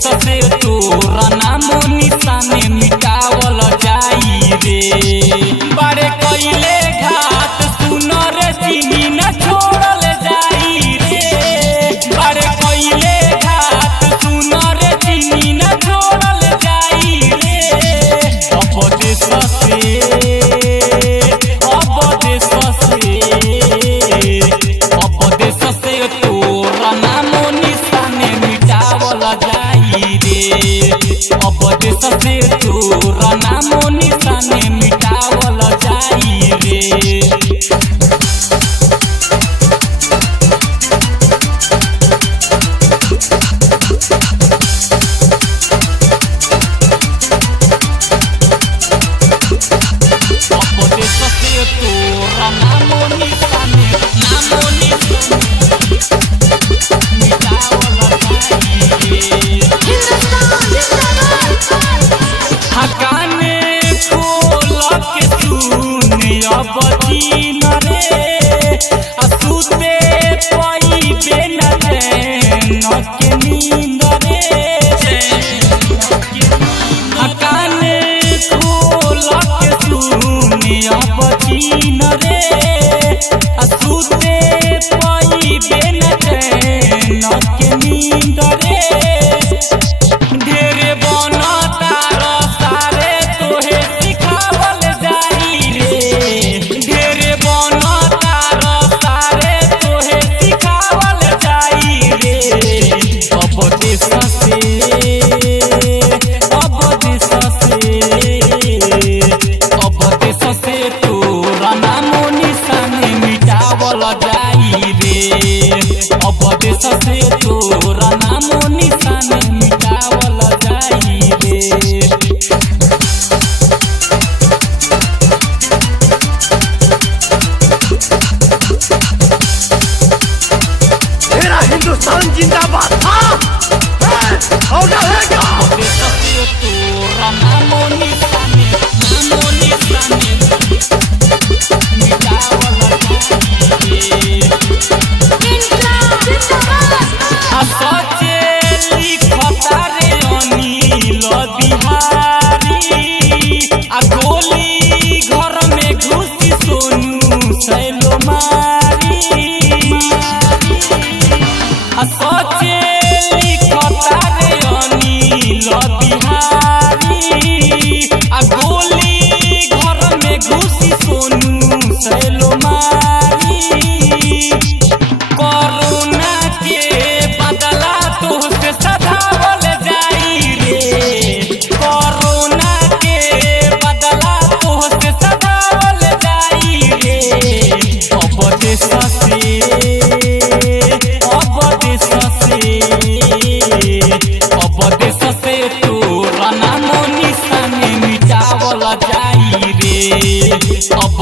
देश से तोरा नामो निशाने मिटावल जाई रे। बड़े कइले घात सुनो रे चिन्ही न छोड़ल जाई रे। बड़े कइले घात सुनो रे चिन्ही न छोड़ल जाई रे। अब देश से तोरा नामो निशाने मिटावल जाई रे। अब देश से तोरा नामो निशाने मिटावल जाई रे। अब देश से तोरा नामो निशाने मिटावल जाई रे। मेरा हिंदुस्तान जिंदाबाद था और रहेगा। अब देश से तोरा नामो निशाने मिटावल जाई रे। अब